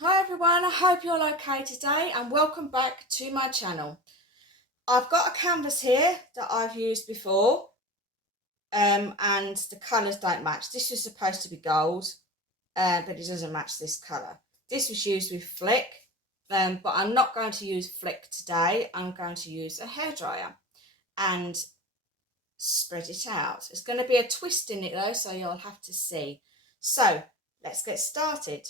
Hi everyone, I hope you're okay today and welcome back to my channel. I've got a canvas here that I've used before and the colours don't match. This was supposed to be gold but it doesn't match this colour. This was used with flick but I'm not going to use flick today. I'm going to use a hairdryer and spread it out. It's going to be a twist in it though, so you'll have to see. So let's get started.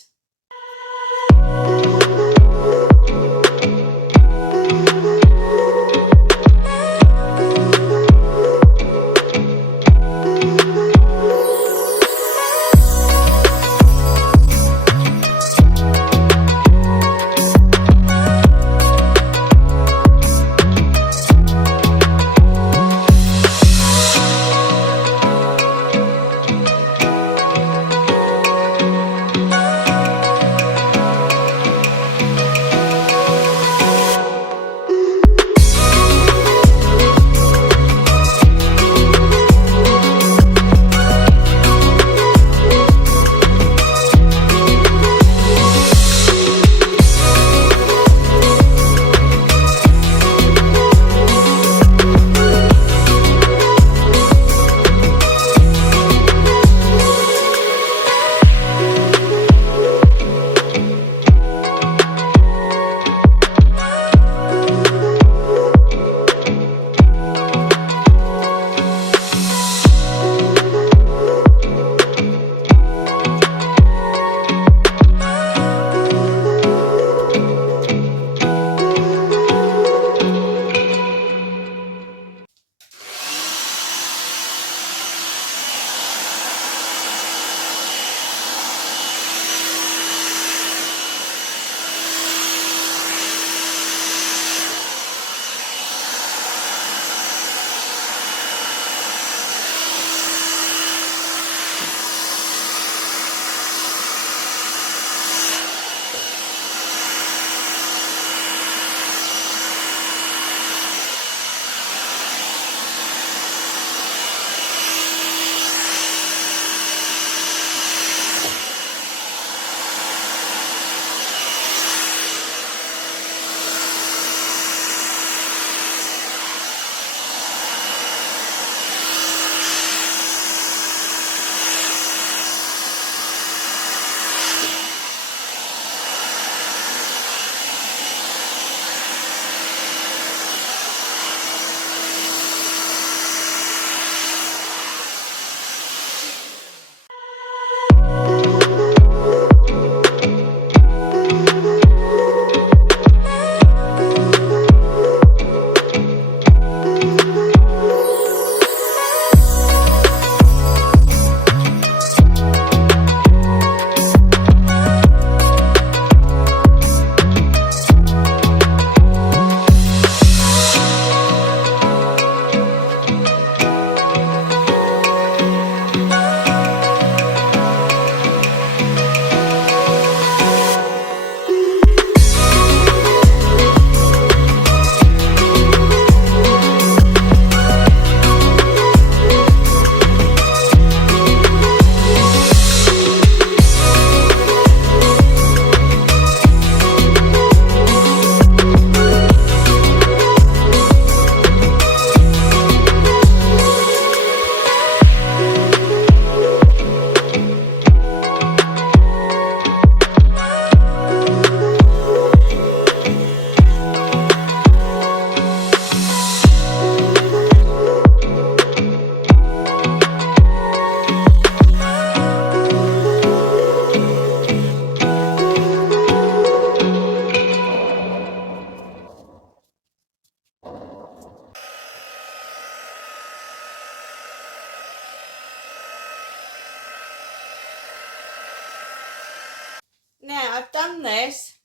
Now I've done this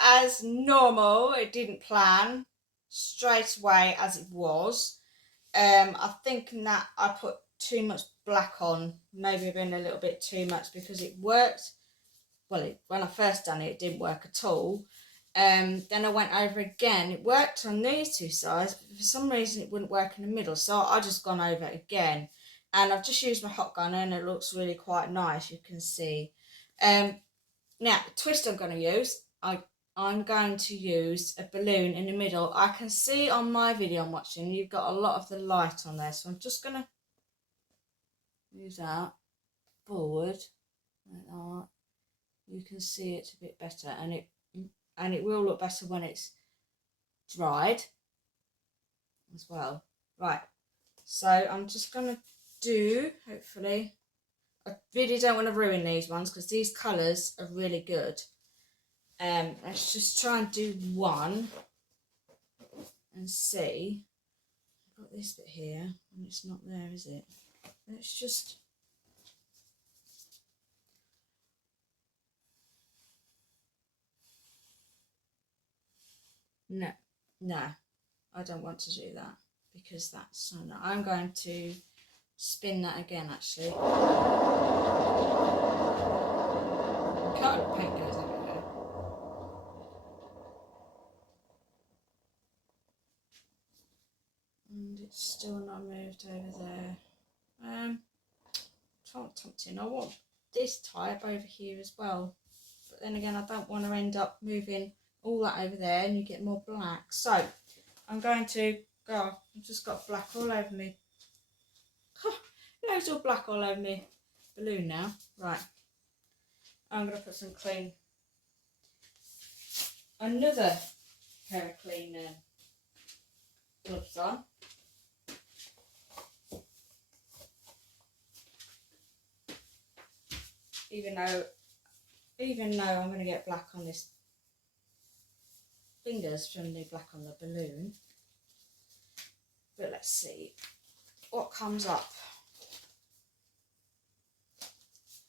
as normal. It didn't plan straight away as it was. I think that I put too much black on, maybe been a little bit too much because it worked. Well, when I first done it, it didn't work at all. Then I went over again. It worked on these two sides, but for some reason it wouldn't work in the middle. So I just gone over it again, and I've just used my hot gunner, and it looks really quite nice. You can see. Now, the twist I'm going to use, I'm going to use a balloon in the middle. I can see on my video I'm watching, you've got a lot of the light on there. So I'm just going to move that forward like that. You can see it a bit better, and it will look better when it's dried as well. Right, so I'm just going to do, hopefully, I really don't want to ruin these ones because these colours are really good. Let's just try and do one and see. I've got this bit here and it's not there, is it? Let's just... No, I don't want to do that because that's... No, I'm going to spin that again, actually. Cut paint goes everywhere. And it's still not moved over there. Tempting. I want this type over here as well, but then again I don't want to end up moving all that over there and you get more black. So I'm going to go. I've just got black all over me. No, it's all black all over me balloon now. Right, I'm going to put some clean, another pair of clean gloves on. Even though I'm going to get black on this fingers from the black on the balloon. But let's see what comes up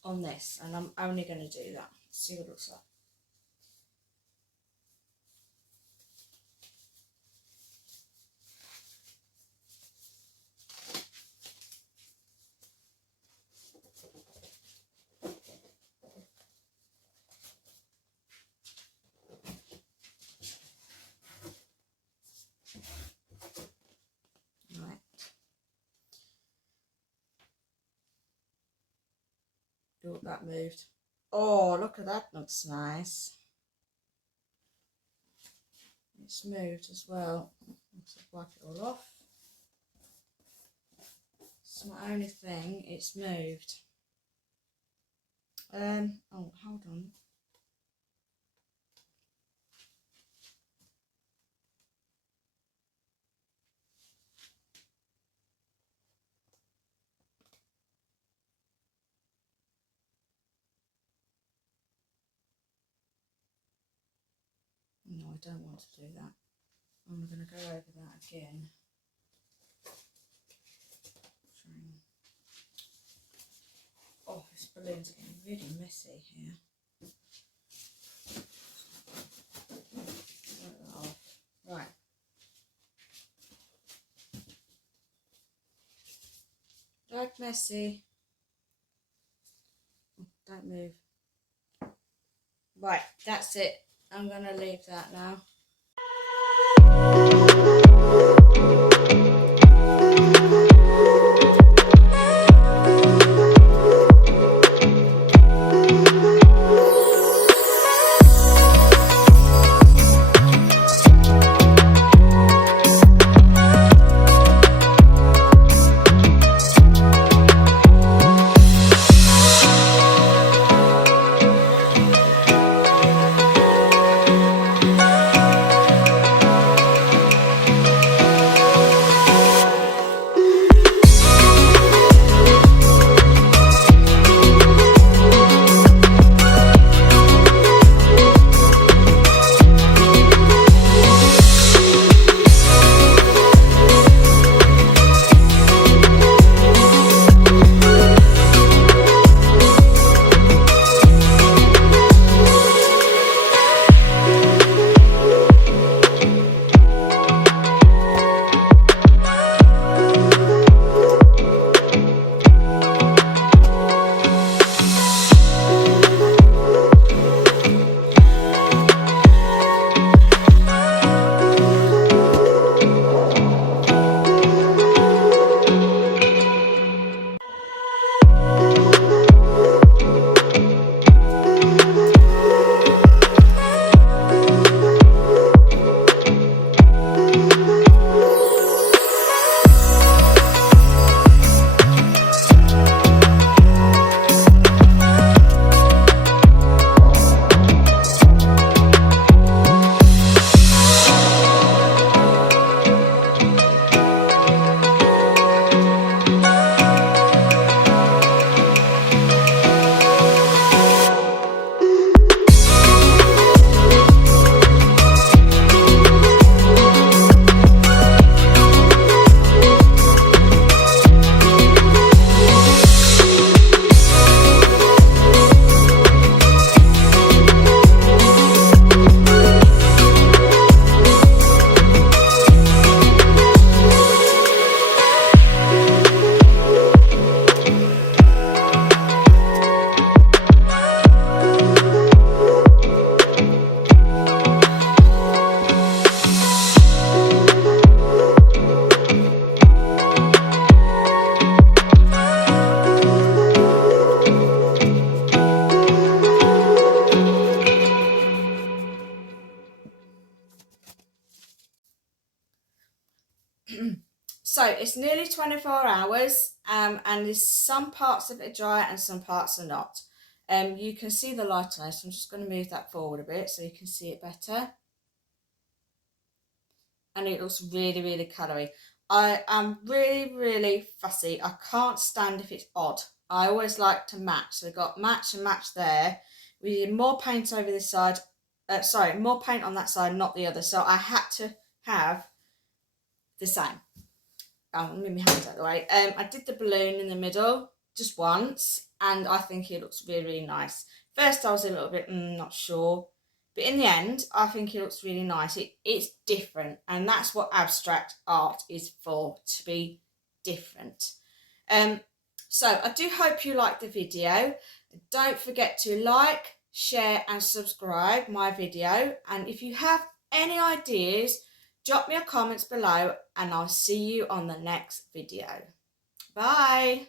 on this, and I'm only going to do that. See what it looks like. Look, that moved. Oh, look at that, looks nice. It's moved as well. Let's wipe it all off. It's my only thing, it's moved. Oh, hold on. No, I don't want to do that. I'm going to go over that again. Oh, this balloon's getting really messy here. Right. Like messy. Don't move. Right, that's it. I'm going to leave that now. So it's nearly 24 hours and there's some parts of it dry and some parts are not. You can see the light on it, so I'm just going to move that forward a bit so you can see it better. And it looks really, really coloury. I am really, really fussy. I can't stand if it's odd. I always like to match. So we've got match and match there. We did more paint over this side. Sorry, more paint on that side, not the other. So I had to have the same. I'll move my hand out of the way. I did the balloon in the middle just once, and I think it looks really, really nice. First, I was a little bit not sure, but in the end, I think it looks really nice. It's different, and that's what abstract art is for, to be different. So I do hope you liked the video. Don't forget to like, share, and subscribe my video. And if you have any ideas, drop me a comment below and I'll see you on the next video. Bye.